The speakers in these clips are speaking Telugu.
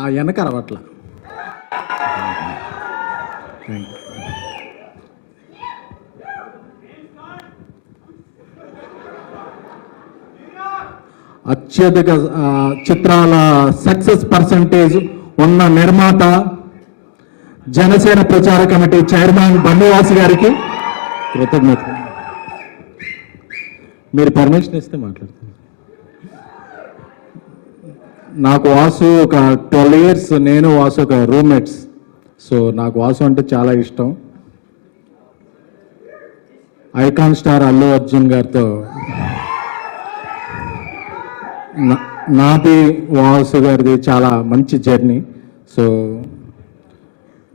ఆ వెనక అలవాట్ల అత్యధిక చిత్రాల సక్సెస్ పర్సంటేజ్ ఉన్న నిర్మాత జనసేన ప్రచార కమిటీ చైర్మన్ బన్నివాస్ గారికి కృతజ్ఞత మీరు పర్మిషన్ ఇస్తే మాట్లాడుతున్నారు నాకు వాసు ఒక ట్వెల్వ్ ఇయర్స్ నేను వాసు ఒక రూమ్మేట్స్ సో నాకు వాసు అంటే చాలా ఇష్టం ఐకాన్ స్టార్ అల్లు అర్జున్ గారితో నాది వాసు గారిది చాలా మంచి జర్నీ సో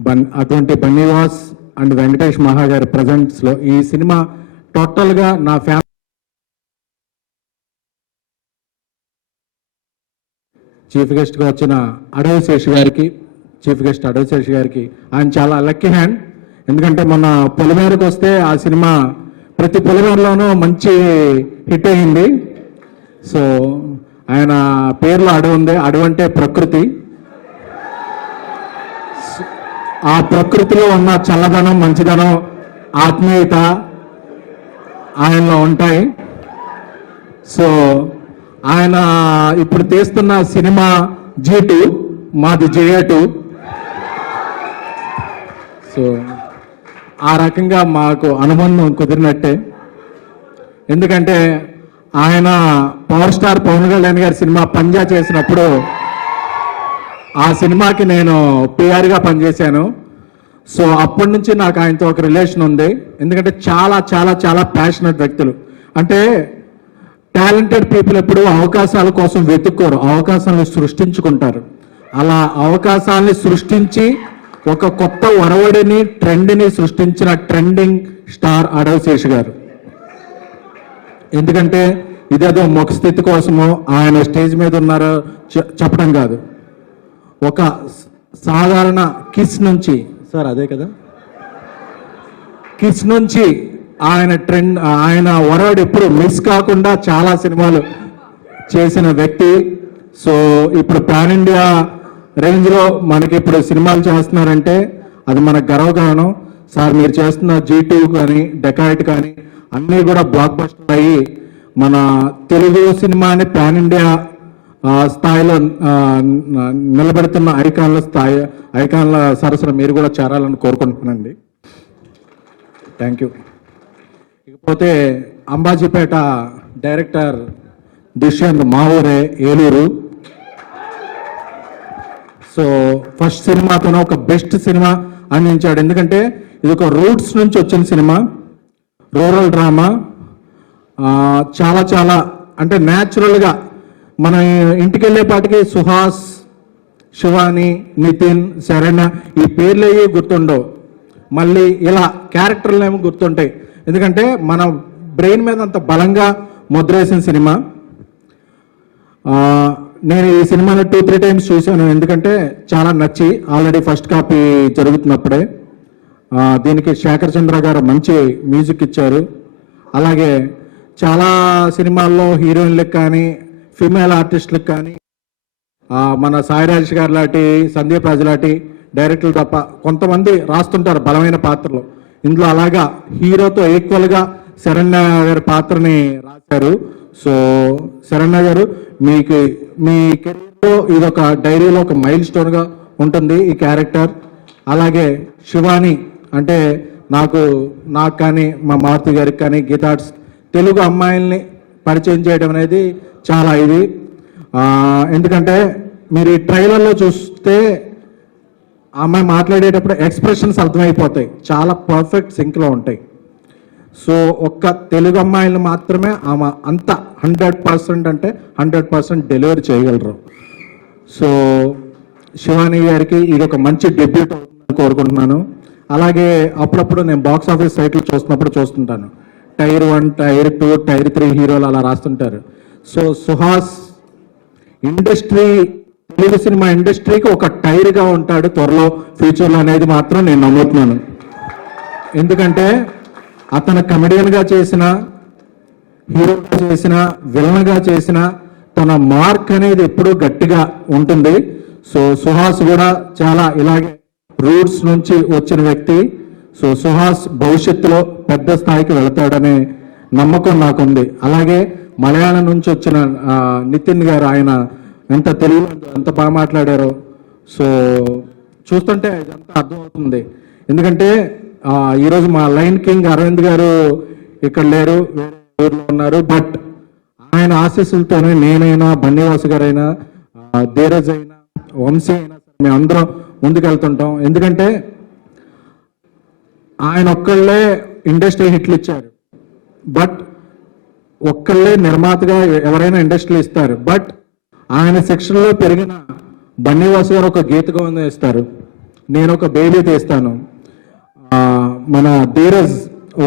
బన్ అటువంటి బన్నీ వాస్ అండ్ వెంకటేష్ మహా గారి ప్రజెంట్స్లో ఈ సినిమా టోటల్గా నా ఫ్యామిలీ చీఫ్ గెస్ట్గా వచ్చిన అడవి శేషి గారికి చీఫ్ గెస్ట్ అడవి శేషి గారికి ఆయన చాలా లక్కీ హ్యాండ్ ఎందుకంటే మొన్న పొలిమేరకు వస్తే ఆ సినిమా ప్రతి పొలిమేరలోనూ మంచి హిట్ అయింది సో ఆయన పేర్లో అడవి ఉంది అడవి అంటే ప్రకృతి ఆ ప్రకృతిలో ఉన్న చల్లదనం మంచిదనం ఆత్మీయత ఆయనలో ఉంటాయి సో ఆయన ఇప్పుడు తీస్తున్న సినిమా జీ టూ మాది జయ టూ సో ఆ రకంగా మాకు అనుబంధం కుదిరినట్టే ఎందుకంటే ఆయన పవర్ స్టార్ పవన్ కళ్యాణ్ గారి సినిమా పంజా చేసినప్పుడు ఆ సినిమాకి నేను పిఆర్గా పనిచేశాను సో అప్పటి నుంచి నాకు ఆయనతో ఒక రిలేషన్ ఉంది ఎందుకంటే చాలా చాలా చాలా ప్యాషనెట్ వ్యక్తులు అంటే టాలెంటెడ్ పీపుల్ ఎప్పుడు అవకాశాల కోసం వెతుక్కోరు అవకాశాలను సృష్టించుకుంటారు అలా అవకాశాలని సృష్టించి ఒక కొత్త వరవడిని ట్రెండ్ని సృష్టించిన ట్రెండింగ్ స్టార్ అడవశేష్ గారు ఎందుకంటే ఇదేదో ముఖస్థితి స్థితి ఆయన స్టేజ్ మీద ఉన్నారో చెప్పడం కాదు ఒక సాధారణ కిస్ నుంచి సార్ అదే కదా కిస్ నుంచి ఆయన ట్రెండ్ ఆయన వరడ్ ఎప్పుడు మిస్ కాకుండా చాలా సినిమాలు చేసిన వ్యక్తి సో ఇప్పుడు ప్యాన్ ఇండియా రేంజ్లో మనకి ఇప్పుడు సినిమాలు చేస్తున్నారంటే అది మనకు గర్వకారణం సార్ మీరు చేస్తున్న జీ టూ కానీ డెకాయిట్ కానీ అన్నీ కూడా బ్లాక్ బస్టర్ అయ్యి మన తెలుగు సినిమాని ప్యాన్ ఇండియా స్థాయిలో నిలబెడుతున్న ఐకాన్ల స్థాయి ఐకాన్ల సరసన మీరు కూడా చేరాలని కోరుకుంటున్నానండి థ్యాంక్ యూ పోతే అంబాజీపేట డైరెక్టర్ దుష్యంత్ మా ఊరే ఏలూరు సో ఫస్ట్ సినిమాతో ఒక బెస్ట్ సినిమా అందించాడు ఎందుకంటే ఇది ఒక రూట్స్ నుంచి వచ్చిన సినిమా రూరల్ డ్రామా చాలా చాలా అంటే న్యాచురల్గా మన ఇంటికి వెళ్ళేపాటికి సుహాస్ శివాని నితిన్ శరణ్ ఈ పేర్లు గుర్తుండవు మళ్ళీ ఇలా క్యారెక్టర్లు ఏమో గుర్తుంటాయి ఎందుకంటే మన బ్రెయిన్ మీద అంత బలంగా ముద్రేసిన సినిమా నేను ఈ సినిమాను టూ త్రీ టైమ్స్ చూశాను ఎందుకంటే చాలా నచ్చి ఆల్రెడీ ఫస్ట్ కాపీ జరుగుతున్నప్పుడే దీనికి శేఖర్ చంద్ర గారు మంచి మ్యూజిక్ ఇచ్చారు అలాగే చాలా సినిమాల్లో హీరోయిన్లకు కానీ ఫిమేల్ ఆర్టిస్టులకు కానీ మన సాయి రాజేష్ గారు లాంటి సందీప్ రాజు లాంటి డైరెక్టర్లు తప్ప కొంతమంది రాస్తుంటారు బలమైన పాత్రలు ఇందులో అలాగా హీరోతో ఈక్వల్గా శరణ్య గారి పాత్రని రాశారు సో శరణ్య గారు మీకు మీ కెరీర్లో ఇది ఒక డైరీలో ఒక మైల్ స్టోన్గా ఉంటుంది ఈ క్యారెక్టర్ అలాగే శివాని అంటే నాకు నాకు కానీ మా మారుతి గారికి కానీ గీతార్ట్స్ తెలుగు అమ్మాయిల్ని పరిచయం చేయడం అనేది చాలా ఇది ఎందుకంటే మీరు ఈ ట్రైలర్లో చూస్తే అమ్మాయి మాట్లాడేటప్పుడు ఎక్స్ప్రెషన్స్ అర్థమైపోతాయి చాలా పర్ఫెక్ట్ సింక్లో ఉంటాయి సో ఒక్క తెలుగు అమ్మాయిలు మాత్రమే ఆమె అంత హండ్రెడ్ పర్సెంట్ అంటే హండ్రెడ్ పర్సెంట్ డెలివరీ చేయగలరు సో శివాని గారికి ఇది ఒక మంచి డెబ్యూట్ అవుతుందని కోరుకుంటున్నాను అలాగే అప్పుడప్పుడు నేను బాక్స్ ఆఫీస్ సైట్లు చూస్తున్నప్పుడు చూస్తుంటాను tier one tier two tier three హీరోలు అలా రాస్తుంటారు so Suhas industry Telugu cinema ఇండస్ట్రీకి ఒక టైర్గా ఉంటాడు త్వరలో ఫ్యూచర్లో అనేది మాత్రం నేను నమ్ముతున్నాను ఎందుకంటే అతను కమెడియన్గా చేసిన హీరోగా చేసిన విలన్గా చేసిన తన మార్క్ అనేది ఎప్పుడూ గట్టిగా ఉంటుంది సో సుహాస్ కూడా చాలా ఇలాగే రూట్స్ నుంచి వచ్చిన వ్యక్తి సో సుహాస్ భవిష్యత్తులో పెద్ద స్థాయికి వెళతాడనే నమ్మకం నాకుంది అలాగే మలయాళం నుంచి వచ్చిన నితిన్ గారు ఆయన ఎంత తెలుగులో ఎంత బాగా మాట్లాడారో సో చూస్తుంటే ఇదంతా అర్థమవుతుంది ఎందుకంటే ఈరోజు మా లైన్ కింగ్ అరవింద్ గారు ఇక్కడ లేరు వేరే ఊర్లో ఉన్నారు బట్ ఆయన ఆశీస్సులతోనే నేనైనా బన్నీవాసు గారైనా ధీరజ్ అయినా వంశీ అయినా మేము అందరం ముందుకెళ్తుంటాం ఎందుకంటే ఆయన ఒక్కళ్ళే ఇండస్ట్రీ హిట్లు ఇచ్చారు బట్ ఒక్కళ్ళే నిర్మాతగా ఎవరైనా ఇండస్ట్రీ ఇస్తారు బట్ ఆయన శిక్షణలో పెరిగిన బన్నీవాసు గారు ఒక గీత గోవిందం ఇస్తారు నేను ఒక బేబీ తీస్తాను మన ధీరజ్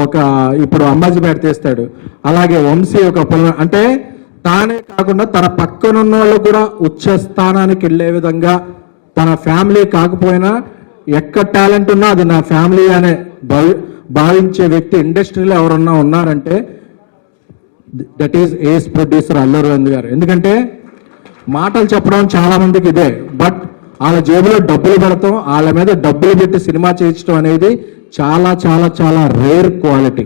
ఒక ఇప్పుడు అంబాజీపేట తీస్తాడు అలాగే వంశీ ఒక పుల అంటే తానే కాకుండా తన పక్కనున్న వాళ్ళు కూడా ఉచ్చ స్థానానికి వెళ్ళే విధంగా తన ఫ్యామిలీ కాకపోయినా ఎక్కడ టాలెంట్ ఉన్నా అది నా ఫ్యామిలీ అనే భావించే వ్యక్తి ఇండస్ట్రీలో ఎవరన్నా ఉన్నారంటే that is ace producer Alluru గారు ఎందుకంటే మాటలు చెప్పడం చాలా మందికి ఇదే బట్ వాళ్ళ జేబులో డబ్బులు పెడతాం వాళ్ళ మీద డబ్బులు పెట్టి సినిమా చేయించడం అనేది చాలా చాలా చాలా రేర్ క్వాలిటీ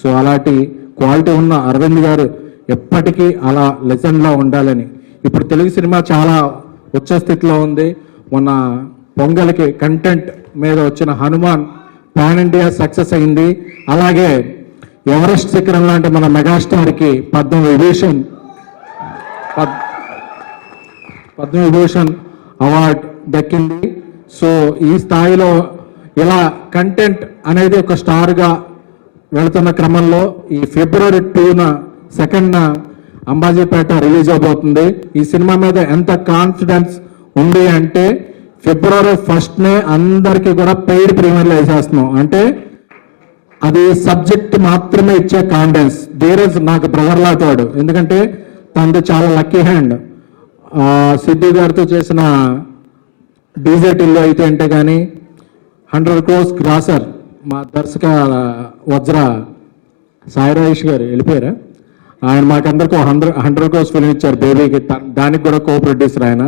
సో అలాంటి క్వాలిటీ ఉన్న అరవింద్ గారు ఎప్పటికీ అలా లెజెండ్లో ఉండాలని ఇప్పుడు తెలుగు సినిమా చాలా ఉచ్చ స్థితిలో ఉంది మొన్న పొంగల్కి కంటెంట్ మీద వచ్చిన హనుమాన్ పాన్ ఇండియా సక్సెస్ అయింది అలాగే ఎవరెస్ట్ శిఖరం లాంటి మన మెగాస్టార్కి పద్మ విభీషణ్ పద్ పద్మవిభూషణ్ అవార్డ్ దక్కింది సో ఈ స్థాయిలో ఇలా కంటెంట్ అనేది ఒక స్టార్గా వెళుతున్న క్రమంలో ఈ ఫిబ్రవరి టూన సెకండ్న అంబాజీపేట రిలీజ్ అవబోతుంది ఈ సినిమా మీద ఎంత కాన్ఫిడెన్స్ ఉంది అంటే ఫిబ్రవరి ఫస్ట్నే అందరికీ కూడా పెయిడ్ ప్రీమియర్లు వేసేస్తున్నాం అంటే అది సబ్జెక్ట్ మాత్రమే ఇచ్చే కాన్ఫిడెన్స్ ధీరజ్ నాకు బ్రదర్లా తోడు ఎందుకంటే తనది చాలా లక్కీ హ్యాండ్ సిద్ధు గారితో చేసిన డీజెటిల్లో అయితే అంటే కానీ హండ్రెడ్ క్రోస్ క్రాసర్ మా దర్శక వజ్ర సాయిరాయేష్ గారు వెళ్ళిపోయారా ఆయన మాకందరికీ హండ్రెడ్ హండ్రెడ్ క్రోస్ ఫిలిం ఇచ్చారు బేబీకి దానికి కూడా కో ప్రొడ్యూసర్ ఆయన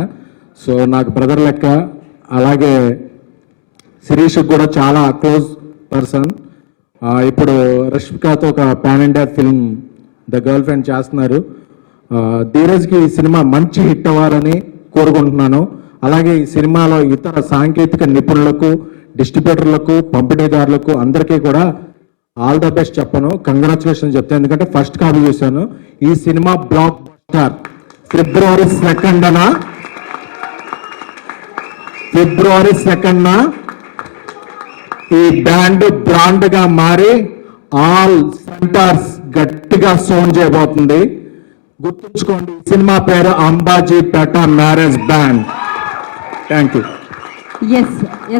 సో నాకు బ్రదర్ లెక్క అలాగే శిరీష్ కూడా చాలా క్లోజ్ పర్సన్ ఇప్పుడు రష్మికాతో ఒక pan India film the girlfriend చేస్తున్నారు ధీరజ్కి ఈ సినిమా మంచి హిట్ అవ్వాలని కోరుకుంటున్నాను అలాగే ఈ సినిమాలో ఇతర సాంకేతిక నిపుణులకు డిస్ట్రిబ్యూటర్లకు పంపిణీదారులకు అందరికీ కూడా ఆల్ ద బెస్ట్ చెప్పను కంగ్రాచులేషన్ చెప్తాను ఎందుకంటే ఫస్ట్ కాపీ చూశాను ఈ సినిమా బ్లాక్ బస్టర్ ఫిబ్రవరి సెకండ్న ఫిబ్రవరి సెకండ్న ఈ బ్యాండ్ బ్రాండ్గా మారి ఆల్ సెంటర్స్ గట్టిగా సోన్ చేయబోతుంది గుర్తుంచుకోండి సినిమా పేరు Ambajipeta marriage band thank you yes